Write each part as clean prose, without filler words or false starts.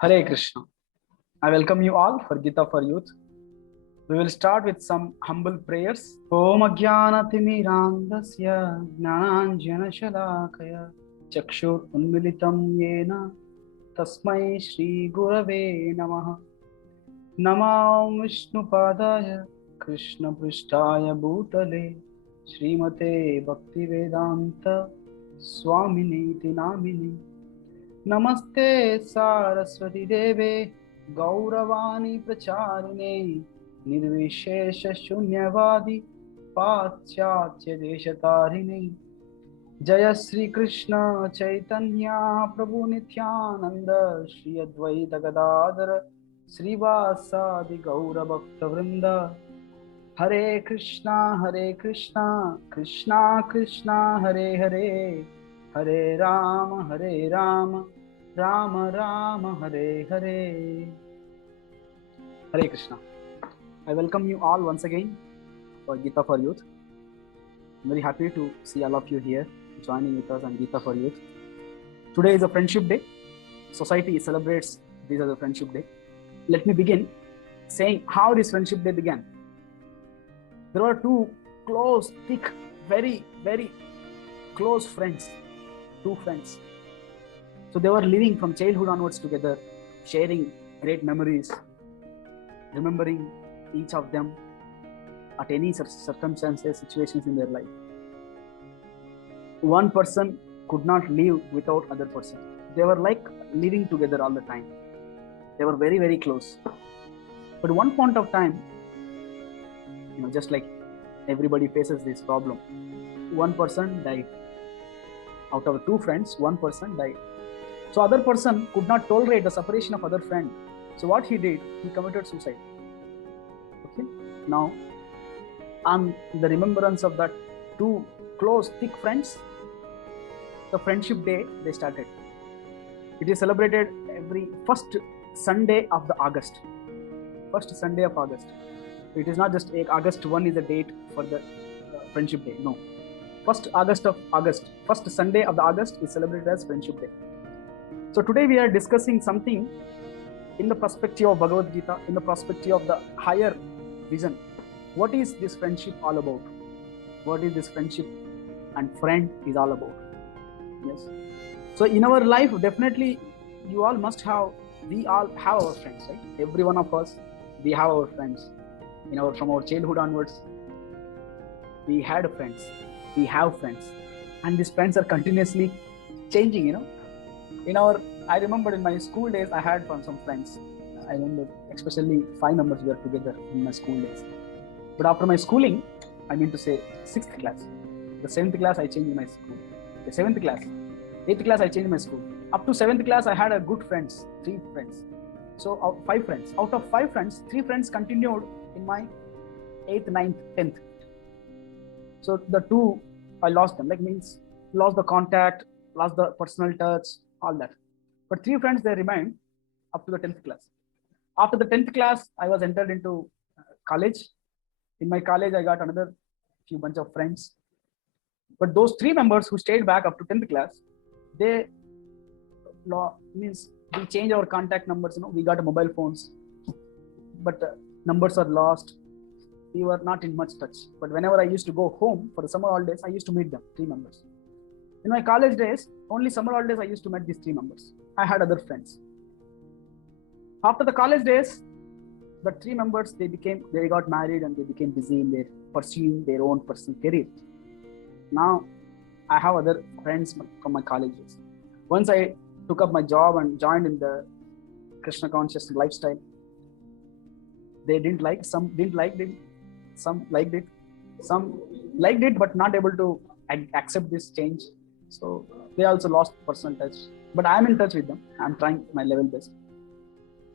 Hare Krishna. I welcome you all for Gita for Youth. We will start with some humble prayers. Om Ajnanathimirantasya Gnananjana Shalakaya Chakshur Unmilitam Yena Tasmai Shri Gurave Namaha Namam Vishnu Padaya Krishna Prishtaya Bhutale Srimate Bhakti Vedanta Swaminiti Namini Namaste Saraswati Deve Gauravani Pracharine Nirvishesha Shunyavadi Paschatya Deshatarine Jaya Sri Krishna Chaitanya Prabhu Nityananda Shri Advaita Gadadhara Sri Vasadi Gaura Bhakta Vrinda Hare Krishna Krishna Krishna Hare Hare Hare Rama Rama Rama Hare Hare. Hare Krishna. I welcome you all once again for Gita for Youth. I'm very happy to see all of you here joining with us on Gita for Youth. Today is a Friendship Day. Society celebrates this as a Friendship Day. Let me begin saying how this Friendship Day began. There were two close, thick, very, very close friends. Two friends. So they were living from childhood onwards together, sharing great memories, remembering each of them at any circumstances, situations in their life. One person could not live without other person. They were like living together all the time. They were very, very close. But one point of time, just like everybody faces this problem, one person died. Out of two friends, one person died. So other person could not tolerate the separation of other friend. So what he did, he committed suicide. Okay. Now, on the remembrance of that two close, thick friends, the Friendship Day they started. It is celebrated every first Sunday of the August. First Sunday of August. It is not just August 1 is the date for the Friendship Day. No. First Sunday of the August is celebrated as Friendship Day. So today we are discussing something in the perspective of Bhagavad Gita, in the perspective of the higher vision. What is this friendship all about? What is this friendship and friend is all about? Yes. So in our life, definitely we all have our friends, right? Every one of us, we have our friends. From our childhood onwards, we had friends. We have friends, and these friends are continuously changing. I remember in my school days, I had some friends. I remember especially 5 members were together in my school days. But after my schooling, I mean to say 6th class, the 7th class I changed my school. The 7th class, 8th class I changed my school. Up to 7th class, I had a good friends, 3 friends. So 5 friends. Out of 5 friends, 3 friends continued in my 8th, 9th, 10th. So the 2, I lost them, lost the contact, lost the personal touch, all that. But 3 friends, they remained up to the 10th class. After the 10th class, I was entered into college. In my college, I got another few bunch of friends. But those 3 members who stayed back up to 10th class, we changed our contact numbers. We got mobile phones, but numbers are lost. We were not in much touch. But whenever I used to go home for the summer holidays, I used to meet them, 3 members. In my college days, only summer holidays I used to meet these 3 members. I had other friends. After the college days, the 3 members, they got married and they became busy in pursuing their own personal career. Now, I have other friends from my college days. Once I took up my job and joined in the Krishna conscious lifestyle, they didn't like, some didn't like it, some liked it, but not able to accept this change. So they also lost personal touch. But I am in touch with them. I'm trying my level best.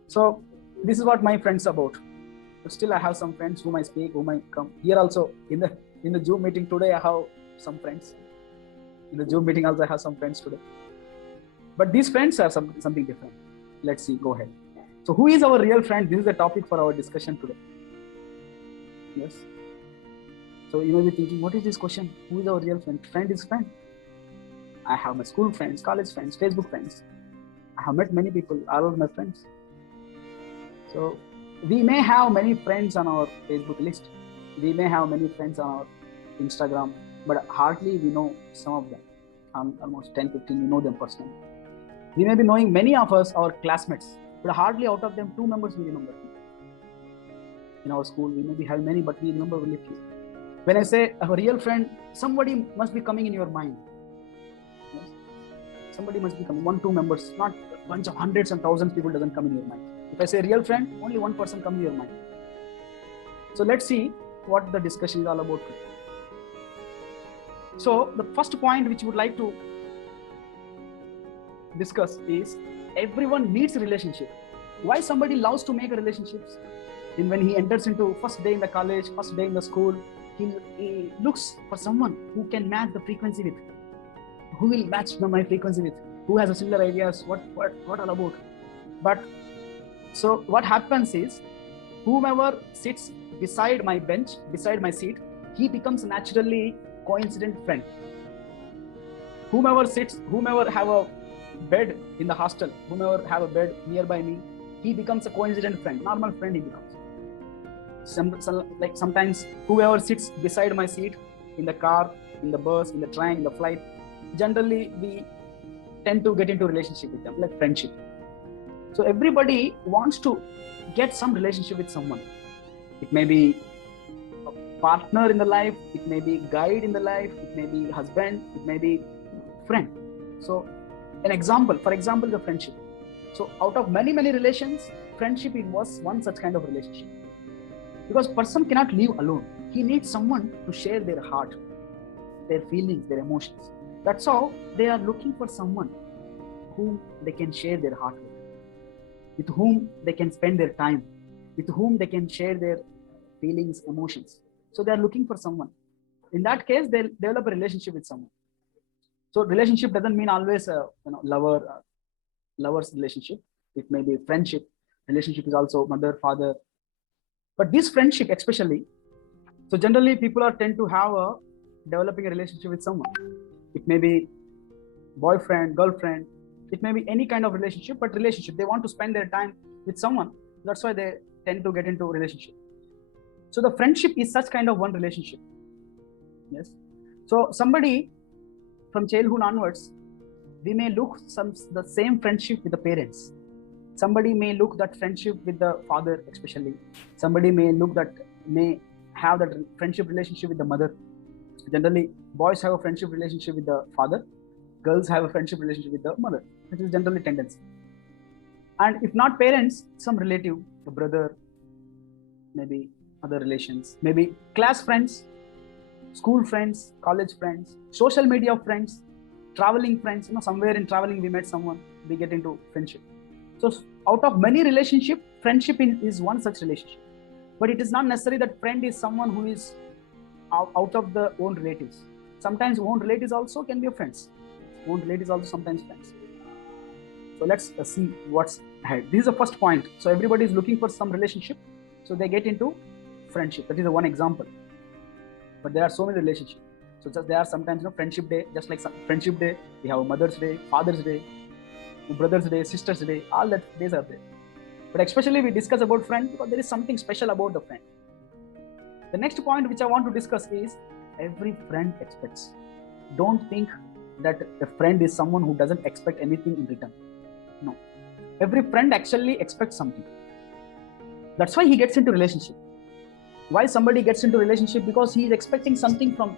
So this is what my friends are about. But still I have some friends whom I speak, whom I come. Here also, in the Zoom meeting today, I have some friends. In the Zoom meeting also I have some friends today. But these friends are something different. Let's see, go ahead. So who is our real friend? This is the topic for our discussion today. Yes. So you may be thinking, what is this question? Who is our real friend? Friend is friend. I have my school friends, college friends, Facebook friends. I have met many people, all of my friends. So we may have many friends on our Facebook list. We may have many friends on our Instagram, but hardly we know some of them. Almost 10, 15, we know them personally. We may be knowing many of us, our classmates, but hardly out of them 2 members we remember. In our school, we maybe have many, but we remember only few. When I say a real friend, somebody must be coming in your mind. Yes? Somebody must be coming, 1, 2 members, not a bunch of hundreds and thousands people doesn't come in your mind. If I say real friend, only one person comes in your mind. So let's see what the discussion is all about today. So the first point which we would like to discuss is everyone needs a relationship. Why somebody loves to make a relationships? And when he enters into first day in the college, first day in the school, he looks for someone who can match the frequency with, who will match my frequency with, who has a similar ideas, what all about. But so what happens is, whomever sits beside my bench, beside my seat, he becomes naturally coincident friend. Whomever have a bed in the hostel, whomever have a bed nearby me, he becomes a coincident friend, normal friend he becomes. Like sometimes whoever sits beside my seat in the car, in the bus, in the train, in the flight, generally we tend to get into relationship with them, like friendship. So everybody wants to get some relationship with someone. It may be a partner in the life, it may be guide in the life, it may be husband, it may be friend. So for example, the friendship. So out of many relations, friendship was one such kind of relationship. Because person cannot live alone. He needs someone to share their heart, their feelings, their emotions. That's how they are looking for someone whom they can share their heart with whom they can spend their time, with whom they can share their feelings, emotions. So they are looking for someone. In that case, they'll develop a relationship with someone. So relationship doesn't mean always a lover's relationship. It may be friendship. Relationship is also mother, father. But this friendship especially, so generally people tend to have developing a relationship with someone. It may be boyfriend, girlfriend, it may be any kind of relationship, but relationship, they want to spend their time with someone. That's why they tend to get into a relationship. So the friendship is such kind of one relationship. Yes. So somebody from childhood onwards, we may look the same friendship with the parents. Somebody may look that friendship with the father, especially. Somebody may have that friendship relationship with the mother. Generally, boys have a friendship relationship with the father. Girls have a friendship relationship with the mother. This is generally tendency. And if not parents, some relative, a brother, maybe other relations, maybe class friends, school friends, college friends, social media friends, traveling friends. Somewhere in traveling we met someone, we get into friendship. So out of many relationships, friendship is one such relationship. But it is not necessary that friend is someone who is out of the own relatives. Sometimes own relatives also can be friends. Own relatives also sometimes friends. So let's see what's ahead. This is the first point. So everybody is looking for some relationship. So they get into friendship. That is one example. But there are so many relationships. So just there are sometimes friendship day, just like friendship day, we have a Mother's Day, Father's Day, Brother's Day, Sister's Day, all that days are there. But especially we discuss about friend because there is something special about the friend. The next point which I want to discuss is every friend expects. Don't think that a friend is someone who doesn't expect anything in return. No. Every friend actually expects something. That's why he gets into relationship. Why somebody gets into relationship? Because he is expecting something from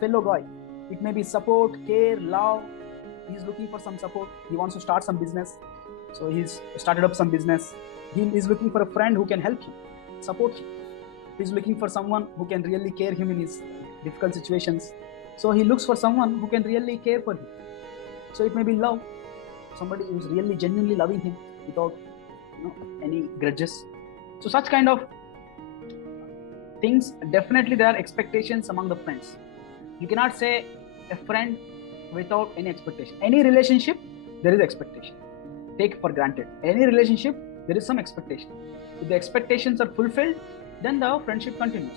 fellow guy. It may be support, care, love. He's looking for some support. He wants to start some business. So he's started up some business. He is looking for a friend who can help him, support him. He's looking for someone who can really care him in his difficult situations. So he looks for someone who can really care for him. So it may be love. Somebody who's really genuinely loving him without any grudges. So such kind of things, definitely there are expectations among the friends. You cannot say a friend without any expectation. Any relationship, there is expectation. Take it for granted. Any relationship, there is some expectation. If the expectations are fulfilled, then the friendship continues.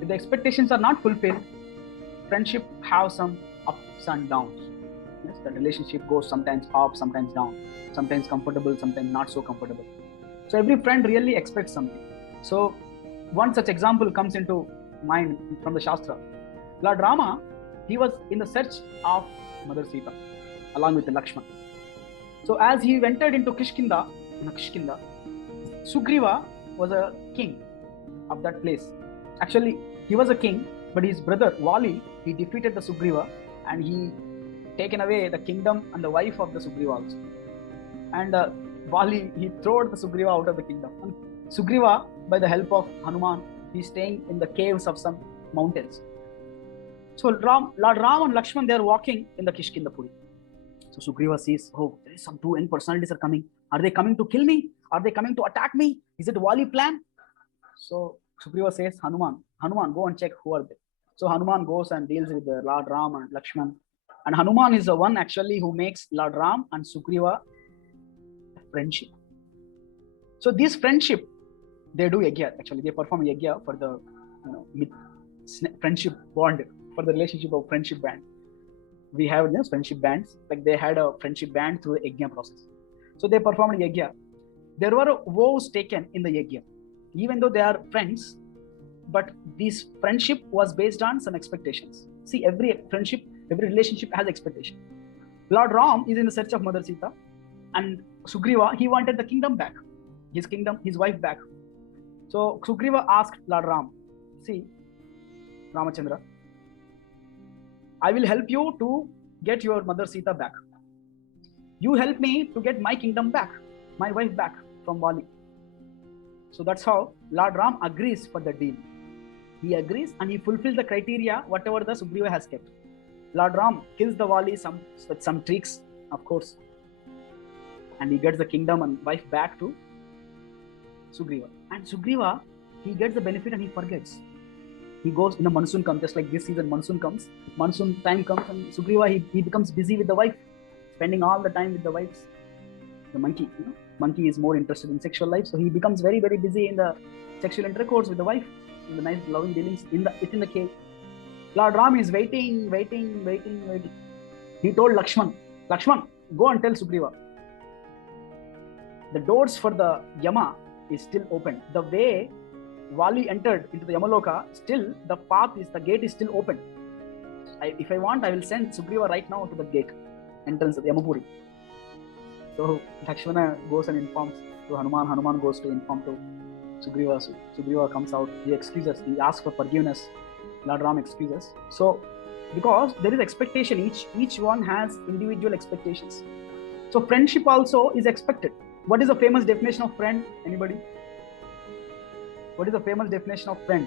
If the expectations are not fulfilled, friendship have some ups and downs. Yes? The relationship goes sometimes up, sometimes down, sometimes comfortable, sometimes not so comfortable. So every friend really expects something. So one such example comes into mind from the Shastra. Lord Rama, he was in the search of Mother Sita along with the Lakshman. So as he entered into Kishkinda, Sugriva was a king of that place. Actually, he was a king, but his brother Vali, he defeated the Sugriva and he taken away the kingdom and the wife of the Sugriva also. And Vali, he threw the Sugriva out of the kingdom. And Sugriva, by the help of Hanuman, he's staying in the caves of some mountains. So Lord Ram and Lakshman, they are walking in the Kishkindapuri. So Sugriva sees, oh, there is some two young personalities are coming. Are they coming to kill me? Are they coming to attack me? Is it Wali plan? So Sugriva says, Hanuman, go and check who are they. So Hanuman goes and deals with the Lord Ram and Lakshman. And Hanuman is the one actually who makes Lord Ram and Sugriva friendship. So this friendship, they do yagya. Actually, they perform yagya for the friendship bond, for the relationship of friendship band. We have this friendship bands, like they had a friendship band through the yagya process. So they performed yagya. There were vows taken in the yagya, even though they are friends, but this friendship was based on some expectations. See, every friendship, every relationship has expectation. Lord Ram is in the search of Mother Sita, and Sugriva, he wanted the kingdom back, his wife back. So Sugriva asked Lord Ram, see, Ramachandra, I will help you to get your Mother Sita back. You help me to get my kingdom back, my wife back from Vali. So that's how Lord Ram agrees for the deal. He agrees and he fulfills the criteria, whatever the Sugriva has kept. Lord Ram kills the Vali with some tricks, of course. And he gets the kingdom and wife back to Sugriva. And Sugriva, he gets the benefit and he forgets. He goes in a monsoon comes, just like this season, monsoon time comes, and Sugriva, he becomes busy with the wife, spending all the time with the wives. The monkey, monkey is more interested in sexual life, so he becomes very, very busy in the sexual intercourse with the wife, in the nice loving dealings within the cave. Lord Ram is waiting. He told Lakshman, go and tell Sugriva. The doors for the Yama is still open. The way Vali entered into the Yamaloka, still the gate is still open. If I want, I will send Sugriva right now to the gate, entrance of the Yamapuri. So Lakshmana goes and informs to Hanuman. Hanuman goes to inform to Sugriva. So Sugriva comes out. He excuses. He asks for forgiveness. Lord Ram excuses. So because there is expectation, each one has individual expectations. So friendship also is expected. What is the famous definition of friend? Anybody? What is the famous definition of friend?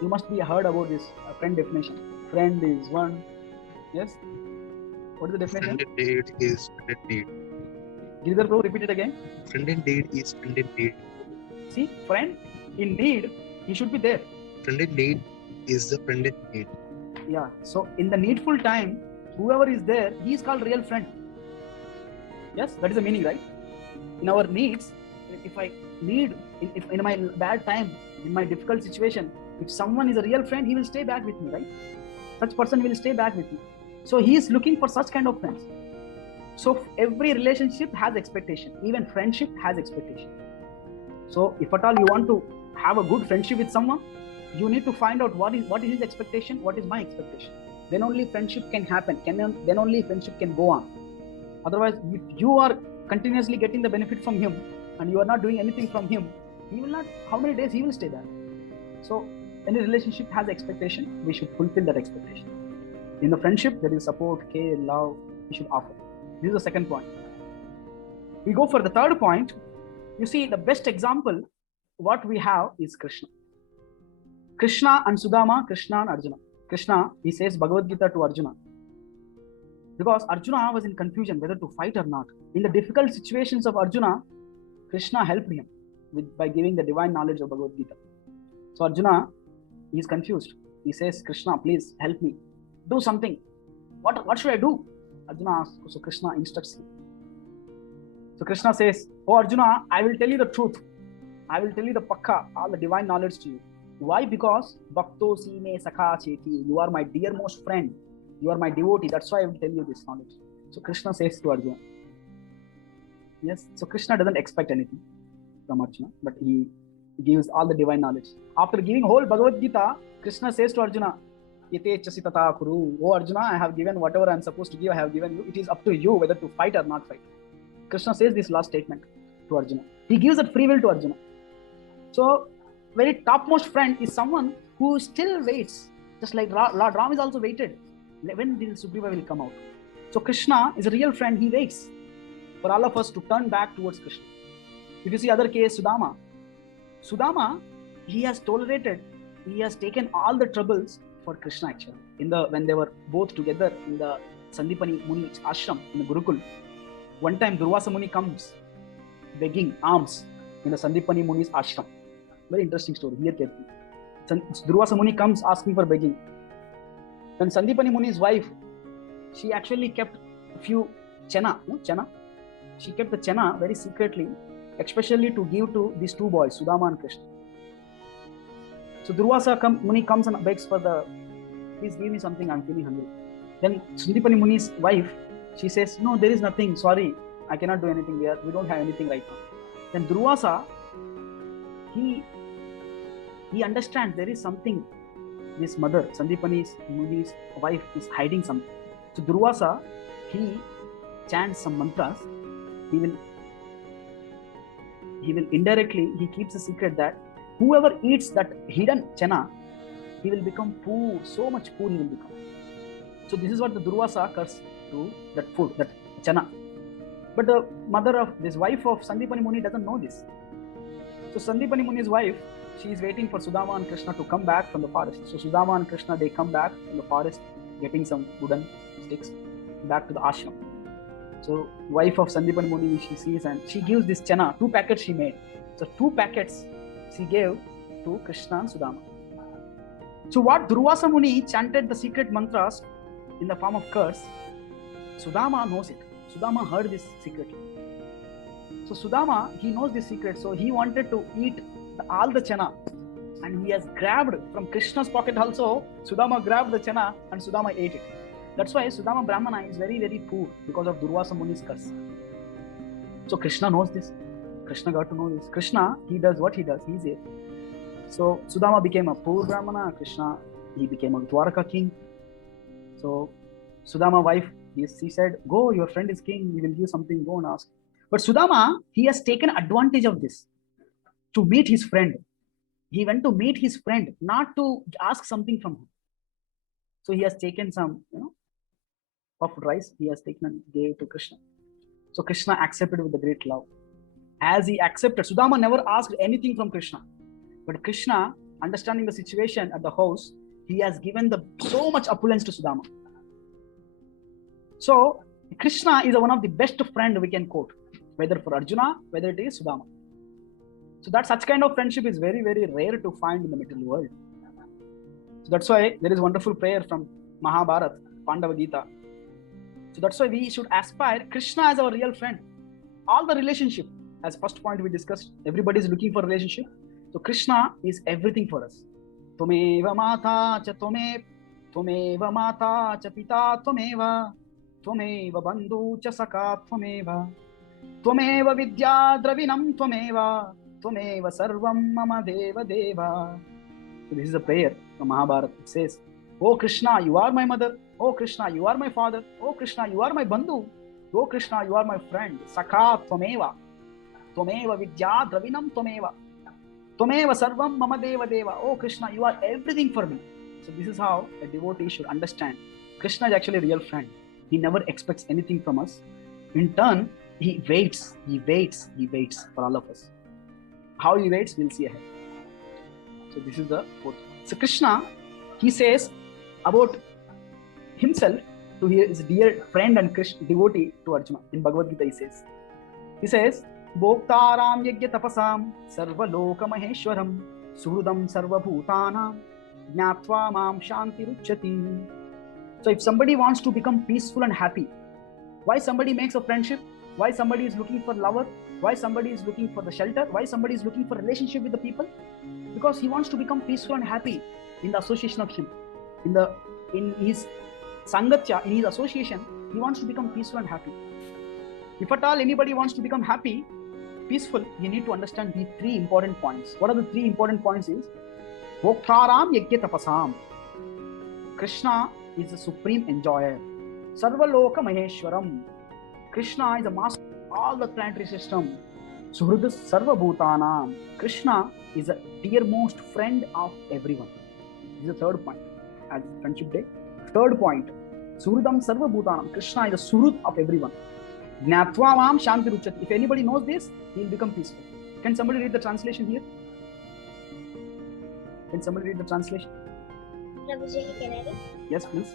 You must be heard about this friend definition. Friend is one. Yes. What is the definition? Friend indeed is friend indeed. Giridhar Prabhu, repeat it again. Friend indeed is friend indeed. See, friend in need, he should be there. Friend in need is the friend in need. Yeah. So in the needful time, whoever is there, he is called real friend. Yes, that is the meaning, right? In our needs, if I need, if in my bad time, in my difficult situation, if someone is a real friend, he will stay back with me, right? Such person will stay back with me. So he is looking for such kind of friends. So every relationship has expectation. Even friendship has expectation. So if at all you want to have a good friendship with someone, you need to find out what is his expectation, what is my expectation. Then only friendship can happen. Then only friendship can go on. Otherwise, if you are continuously getting the benefit from him and you are not doing anything from him, he will not, how many days he will stay there? So any relationship has expectation, we should fulfill that expectation. In the friendship, there is support, care, love, we should offer. This is the second point. We go for the third point. You see, the best example, what we have is Krishna. Krishna and Sudama, Krishna and Arjuna. Krishna, he says Bhagavad Gita to Arjuna. Because Arjuna was in confusion whether to fight or not. In the difficult situations of Arjuna, Krishna helped him by giving the divine knowledge of Bhagavad Gita. So Arjuna, he is confused. He says, Krishna, please help me. Do something. What should I do? Arjuna asks. So Krishna instructs him. So Krishna says, oh Arjuna, I will tell you the truth. I will tell you the pakka, all the divine knowledge to you. Why? Because Bhakto Sime Sakha Cheti, you are my dearmost friend. You are my devotee. That's why I will tell you this knowledge. So Krishna says to Arjuna, yes, so Krishna doesn't expect anything from Arjuna, but he gives all the divine knowledge. After giving whole Bhagavad Gita, Krishna says to Arjuna, Yate chasi tata kuru. Oh Arjuna, I have given whatever I am supposed to give, I have given you. It is up to you whether to fight or not fight. Krishna says this last statement to Arjuna. He gives that free will to Arjuna. So, very topmost friend is someone who still waits. Just like Lord Ram is also waited. When the Sugriva will come out. So Krishna is a real friend. He waits for all of us to turn back towards Krishna. If you see other case, Sudama, he has tolerated, he has taken all the troubles for Krishna actually. When they were both together in the Sandipani Muni's ashram in the Gurukul, one time Durvasa Muni comes begging alms in the Sandipani Muni's ashram. Very interesting story. Here carefully. Durvasa Muni comes asking for begging. When Sandipani Muni's wife, she actually kept a few chena. She kept the chena very secretly, especially to give to these two boys, Sudama and Krishna. So Durvasa Muni comes and begs for please give me something, I'm feeling hungry. Then Sandipani Muni's wife, she says, no, there is nothing, sorry, I cannot do anything here, we don't have anything right now. Then Durvasa, he understands there is something, this mother, Sandipani Muni's wife, is hiding something. So Durvasa, he chants some mantras, he will indirectly, he keeps a secret that whoever eats that hidden chena, he will become poor, so much poor he will become. So this is what the Durvasa curse to that food, that chana. But the mother of this wife of Sandipani Muni doesn't know this. So Sandipani Muni's wife, she is waiting for Sudama and Krishna to come back from the forest. So Sudama and Krishna, they come back from the forest, getting some wooden sticks back to the ashram. So wife of Sandipani Muni, she sees and she gives this chana, 2 packets she made. So 2 packets she gave to Krishna and Sudama. So what Durvasa Muni chanted the secret mantras in the form of curse, Sudama knows it. Sudama heard this secretly. So Sudama, he knows this secret, so he wanted to eat all the chana, and he has grabbed from Krishna's pocket also. Sudama grabbed the chana and Sudama ate it. That's why Sudama Brahmana is very, very poor because of Durvasa Muni's curse. So Krishna knows this. Krishna got to know this. Krishna, he does what he does. He's here. So Sudama became a poor Brahmana. Krishna, he became a Dwaraka king. So Sudama wife, she said, go, your friend is king. He will give something. Go and ask. But Sudama, he has taken advantage of this to meet his friend. He went to meet his friend, not to ask something from him. So he has taken some, puffed rice. He has taken and gave to Krishna. So Krishna accepted with a great love. As he accepted, Sudama never asked anything from Krishna. But Krishna, understanding the situation at the house, he has given so much opulence to Sudama. So Krishna is one of the best friend we can quote, whether for Arjuna, whether it is Sudama. So that such kind of friendship is very, very rare to find in the material world. So that's why there is wonderful prayer from Mahabharata, Pandava Gita. So that's why we should aspire Krishna as our real friend. All the relationship, as first point we discussed, everybody is looking for relationship. So Krishna is everything for us. Tumeva mata cha tumeva mata cha pita tumeva bandhu cha saka tumeva vidya dravinam tumeva sarvam mama deva deva. So this is a prayer from Mahabharata. It says, oh Krishna, you are my mother. Oh Krishna, you are my father. Oh Krishna, you are my bandhu. Oh Krishna, you are my friend. Saka tumeva vidya dravinam tumeva sarvam mama deva deva. Oh Krishna, you are everything for me. So this is how a devotee should understand. Krishna is actually a real friend. He never expects anything from us. In turn, he waits for all of us. How he waits, we'll see ahead. So this is the fourth. So Krishna, he says about himself to his dear friend and devotee to Arjuna. In Bhagavad Gita he says, Bhoktaram yajya tapasam sarva loka maheshwaram suhrudam sarva bhutanam jnatva mam shanti ruchyati. So if somebody wants to become peaceful and happy, why somebody makes a friendship? Why somebody is looking for lover? Why somebody is looking for the shelter? Why somebody is looking for relationship with the people? Because he wants to become peaceful and happy in the association of him. In his sangatya, in his association, He wants to become peaceful and happy. If at all anybody wants to become happy, peaceful, you need to understand these three important points. What are the three important points is, Bhoktaram Yajna Tapasam. Krishna is the supreme enjoyer. Sarvaloka Maheshwaram. Krishna is the master of all the planetary system. Suhrudas Sarva Bhutanam. Krishna is the dearmost friend of everyone. This is the third point. As Friendship Day. Third point. Suhrudam Sarva Bhutanam. Krishna is the Suhrud of everyone. Gnatva Mam Shanti Ruchat. If anybody knows this, he will become peaceful. Can somebody read the translation here? Can somebody read the translation? Prabhuji, can I read? Yes, please.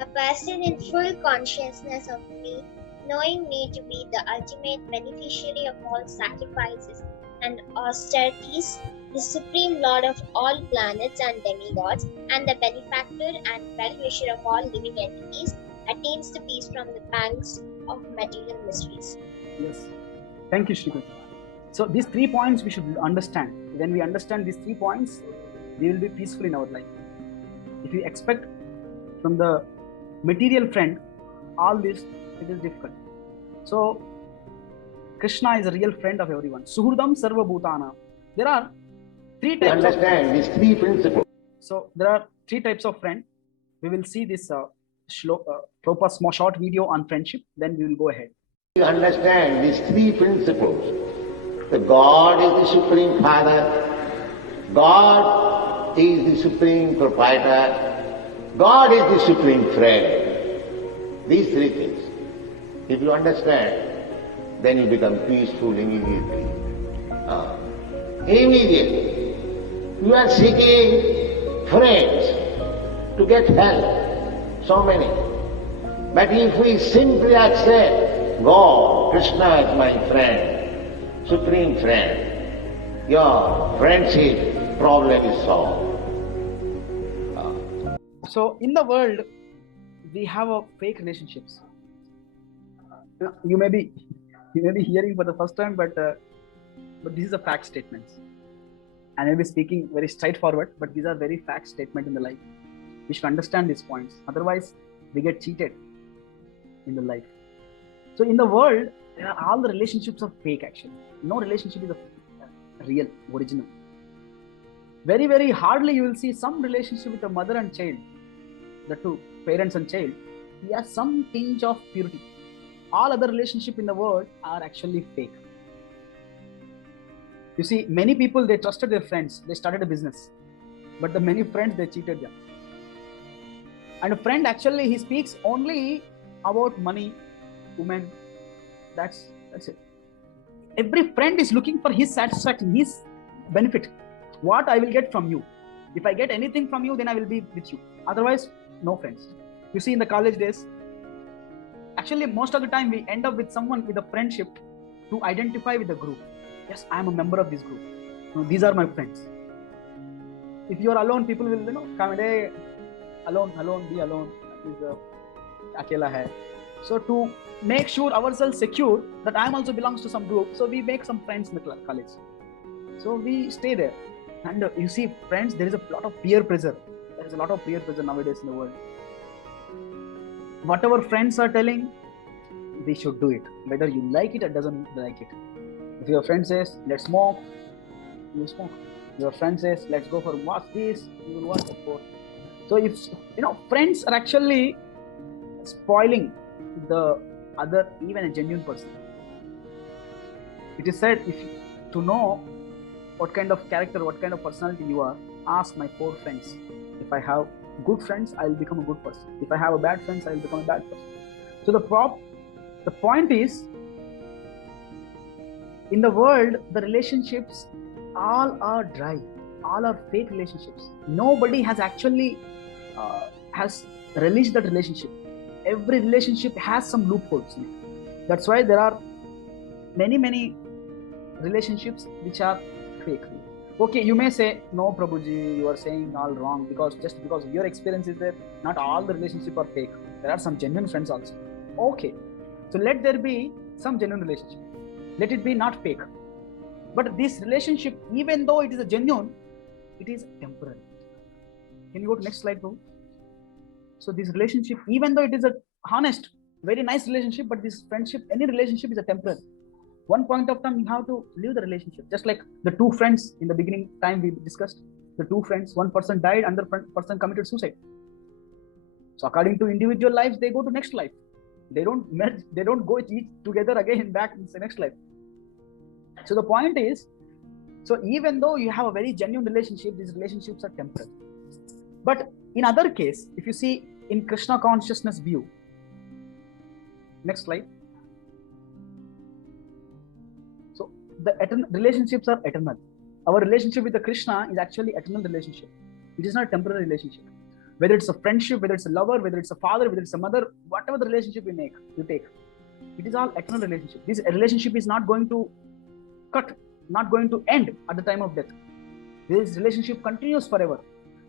A person in full consciousness of me, knowing me to be the ultimate beneficiary of all sacrifices and austerities, the supreme lord of all planets and demigods, and the benefactor and well-wisher of all living entities, attains the peace from the pangs of material miseries. Yes. Thank you, Shrikant. So these 3 points we should understand. When we understand these 3 points, we will be peaceful in our life. If you expect from the material friend all this, it is difficult. So Krishna is a real friend of everyone. Suhurdam Sarva Bhutana. There are 3 types. Understand these 3 principles. So there are 3 types of friend. We will see this proper small short video on friendship. Then we will go ahead. You understand these 3 principles. The God is the Supreme Father. God is the Supreme Proprietor. God is the Supreme Friend. These 3 things. If you understand, then you become peaceful immediately. Immediately. You are seeking friends to get help. So many. But if we simply accept God, Krishna is my friend, Supreme Friend, your friendship problem is solved. So in the world, we have fake relationships. You may be hearing for the first time, but this is a fact statement. I may be speaking very straightforward, but these are very fact statement in the life. We should understand these points. Otherwise, we get cheated in the life. So in the world, all the relationships are fake actually. No relationship is a real, original. Very, very hardly you will see some relationship with a mother and child, the two, parents and child. He has some tinge of purity. All other relationships in the world are actually fake. You see, many people, they trusted their friends. They started a business. But the many friends, they cheated them. And a friend actually, he speaks only about money, women. That's it. Every friend is looking for his satisfaction, his benefit. What I will get from you. If I get anything from you, then I will be with you. Otherwise, no friends. You see, in the college days, actually, most of the time we end up with someone with a friendship to identify with the group. Yes, I am a member of this group. No, these are my friends. If you are alone, people will, come day, alone, be alone. Akela hai. So to make sure ourselves secure that I am also belongs to some group, so we make some friends in the college. So we stay there. And you see, friends, there is a lot of peer pressure. There is a lot of peer pressure nowadays in the world. Whatever friends are telling, we should do it. Whether you like it or doesn't like it. If your friend says, let's smoke, you smoke. Your friend says, let's go for watch this, you will watch, of course. So if, friends are actually spoiling the other, even a genuine person. It is said, to know what kind of character, what kind of personality you are, ask my 4 friends. If I have good friends, I will become a good person. If I have a bad friends, I will become a bad person. So the point is, in the world, the relationships all are dry, all are fake relationships. Nobody has actually has released that relationship. Every relationship has some loopholes in it. That's why there are many relationships which are fake. Okay, you may say, no, Prabhuji, you are saying all wrong just because your experience is there, not all the relationships are fake. There are some genuine friends also. Okay, so let there be some genuine relationship. Let it be not fake. But this relationship, even though it is a genuine, it is temporary. Can you go to next slide, Prabhu? So this relationship, even though it is a honest, very nice relationship, but this friendship, any relationship is a temporary. One point of time you have to leave the relationship. Just like the two friends in the beginning time we discussed, the two friends, one person died, another person committed suicide. So according to individual lives, they go to next life. They don't merge, they don't go each together again back in the next life. So the point is, so even though you have a very genuine relationship, these relationships are temporary. But in other case, if you see in Krishna consciousness view, next slide. So the relationships are eternal. Our relationship with the Krishna is actually eternal relationship. It is not a temporary relationship. Whether it's a friendship, whether it's a lover, whether it's a father, whether it's a mother, whatever the relationship you take, it is all eternal relationship. This relationship is not going to cut, not going to end at the time of death. This relationship continues forever.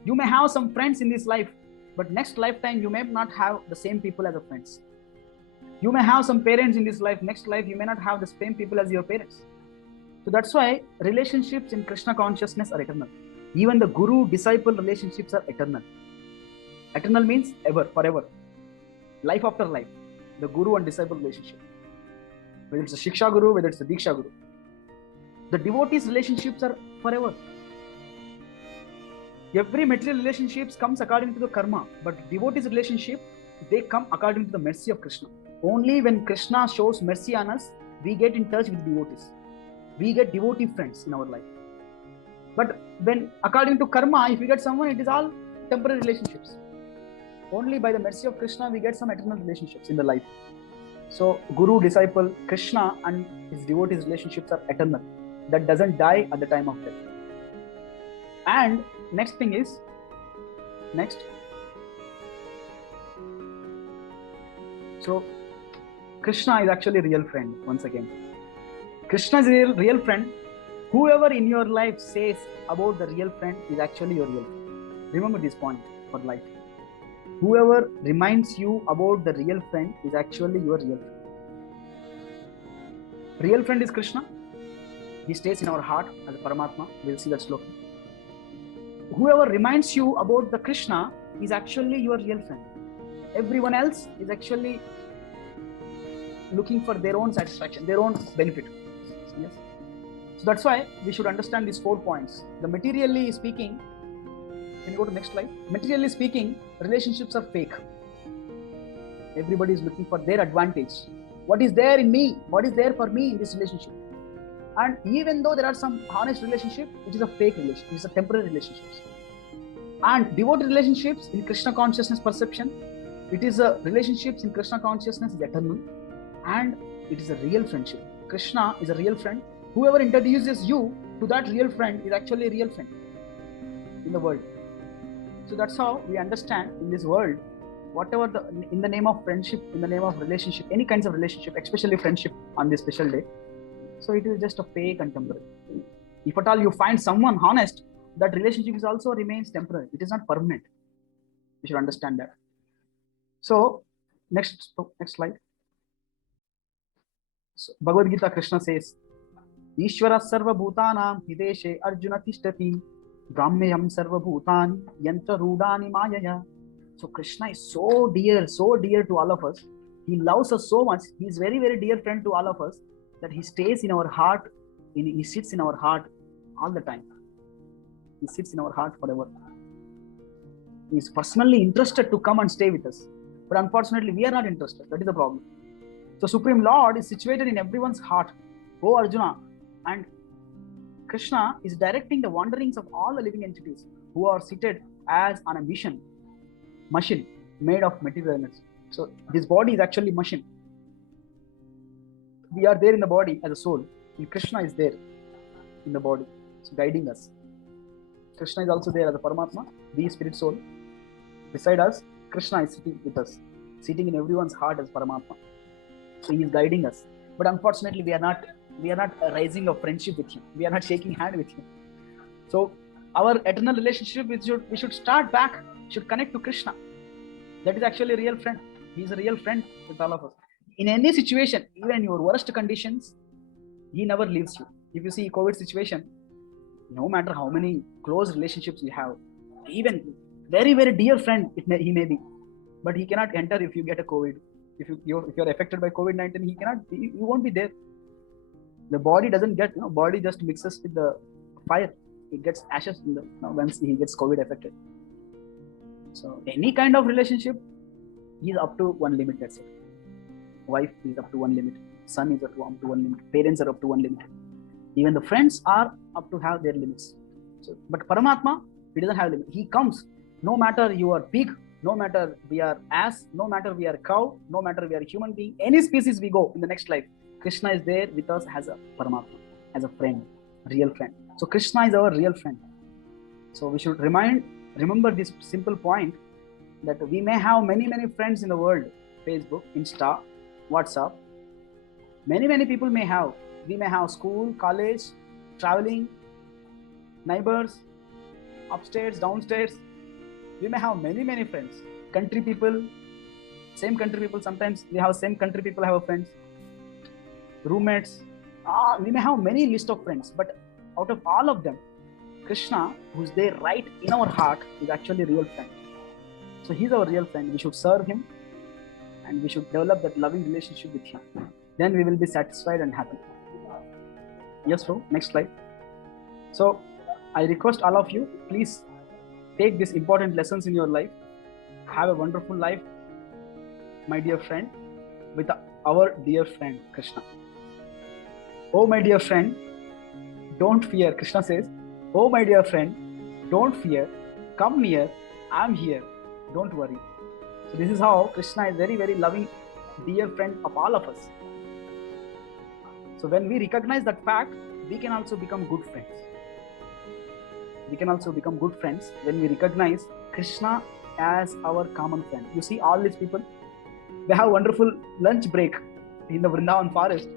You may have some friends in this life, but next lifetime you may not have the same people as your friends. You may have some parents in this life, next life you may not have the same people as your parents. So that's why relationships in Krishna consciousness are eternal. Even the guru-disciple relationships are eternal. Eternal means ever, forever. Life after life. The guru and disciple relationship. Whether it's a Shiksha Guru, whether it's a Diksha Guru. The devotees' relationships are forever. Every material relationships comes according to the karma, but devotees' relationship, they come according to the mercy of Krishna. Only when Krishna shows mercy on us, we get in touch with devotees. We get devotee friends in our life. But when according to karma, if we get someone, it is all temporary relationships. Only by the mercy of Krishna, we get some eternal relationships in the life. So Guru, disciple, Krishna and his devotees' relationships are eternal. That doesn't die at the time of death. And next thing is, so Krishna is actually a real friend once again. Krishna is a real friend. Whoever in your life says about the real friend is actually your real friend. Remember this point for life. Whoever reminds you about the real friend is actually your real friend. Real friend is Krishna. He stays in our heart as a Paramatma. We'll see that sloka. Whoever reminds you about the Krishna is actually your real friend. Everyone else is actually looking for their own satisfaction, their own benefit. Yes. So that's why we should understand these 4 points. The materially speaking, can you go to the next slide? Materially speaking, relationships are fake. Everybody is looking for their advantage. What is there in me? What is there for me in this relationship? And even though there are some honest relationship, it is a fake relationship. It is a temporary relationship. And devotee relationships in Krishna consciousness perception, it is a relationships in Krishna consciousness is eternal, and it is a real friendship. Krishna is a real friend. Whoever introduces you to that real friend is actually a real friend in the world. So that's how we understand in this world, whatever in the name of friendship, in the name of relationship, any kinds of relationship, especially friendship on this special day. So it is just a fake and temporary. If at all you find someone honest, that relationship is also remains temporary. It is not permanent. You should understand that. So next slide. So, Bhagavad Gita, Krishna says, Ishvara sarva bhutanam hideshe arjuna tishtati brahmayam sarva bhutani yantra rudani mayaya. So Krishna is so dear to all of us. He loves us so much. He is very, very dear friend to all of us that he stays in our heart. He sits in our heart all the time. He sits in our heart forever. He is personally interested to come and stay with us. But unfortunately, we are not interested. That is the problem. So Supreme Lord is situated in everyone's heart. Oh Arjuna. And Krishna is directing the wanderings of all the living entities who are seated as on a machine made of material elements. So this body is actually machine. We are there in the body as a soul, and Krishna is there in the body, so guiding us. Krishna is also there as a Paramatma, the spirit soul. Beside us, Krishna is sitting with us, sitting in everyone's heart as Paramatma. So he is guiding us. But unfortunately, we are not rising of friendship with him. We are not shaking hand with him. So our eternal relationship, we should start back, should connect to Krishna. That is actually a real friend. He is a real friend with all of us. In any situation, even in your worst conditions, he never leaves you. If you see COVID situation, no matter how many close relationships you have, even very, very dear friend he may be, but he cannot enter if you get a COVID. If you're affected by COVID-19, he cannot. You won't be there. The body doesn't get. Body just mixes with the fire. It gets ashes once he gets COVID affected. So any kind of relationship, he's up to one limit. That's it. Wife is up to one limit. Son is up to one limit. Parents are up to one limit. Even the friends are up to have their limits. So, but Paramatma, he doesn't have limit. He comes. No matter you are pig, no matter we are ass, no matter we are cow, no matter we are human being, any species we go in the next life, Krishna is there with us as a Paramatma, as a friend, real friend. So Krishna is our real friend. So we should remember this simple point, that we may have many friends in the world, Facebook, Insta, WhatsApp. Many people may have. We may have school, college, traveling, neighbors, upstairs, downstairs. We may have many friends. Country people, same country people. Sometimes we have same country people have friends. Roommates. We may have many list of friends, but out of all of them, Krishna, who's there right in our heart, is actually real friend. So he's our real friend. We should serve him, and we should develop that loving relationship with him. Then we will be satisfied and happy. Yes, bro. Next slide. So I request all of you, please take these important lessons in your life. Have a wonderful life, my dear friend, with our dear friend Krishna. Oh, my dear friend, don't fear. Krishna says, oh, my dear friend, don't fear. Come near. I'm here. Don't worry. So this is how Krishna is very loving, dear friend of all of us. So when we recognize that fact, we can also become good friends. We can also become good friends when we recognize Krishna as our common friend. You see all these people, they have wonderful lunch break in the Vrindavan forest.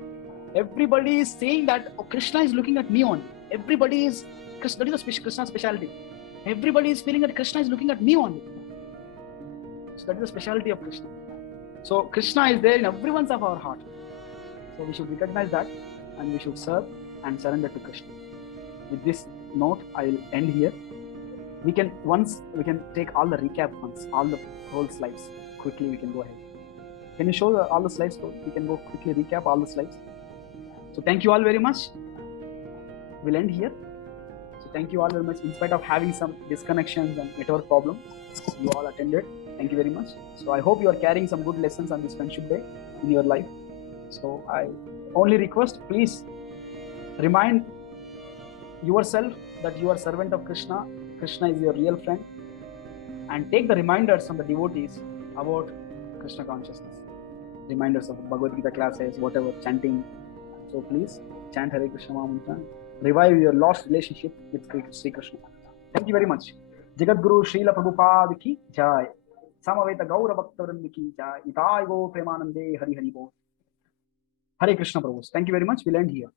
Everybody is saying that, oh, Krishna is looking at me only. Everybody is, that is Krishna's specialty. Everybody is feeling that Krishna is looking at me only. So that is the specialty of Krishna. So Krishna is there in everyone's of our heart. So we should recognize that, and we should serve and surrender to Krishna. With this note, I will end here. We can take all the recap once, all the whole slides. Quickly, we can go ahead. Can you show all the slides? So we can go quickly recap all the slides. So thank you all very much. We'll end here. So thank you all very much. In spite of having some disconnections and network problems, you all attended. Thank you very much. So I hope you are carrying some good lessons on this Friendship Day in your life. So I only request, please remind yourself that you are servant of Krishna. Krishna is your real friend. And take the reminders from the devotees about Krishna consciousness. Reminders of Bhagavad Gita classes, whatever, chanting. So please chant Hare Krishna Mahamantra. Revive your lost relationship with Sri Krishna. Thank you very much. Jagadguru Srila Prabhupada ki jai. Samaveta Gaura Bhakta Vrinda ki jai. Itai Go Premanande Hari Hari Bo. Hare Krishna Prabhu. Thank you very much. We'll end here.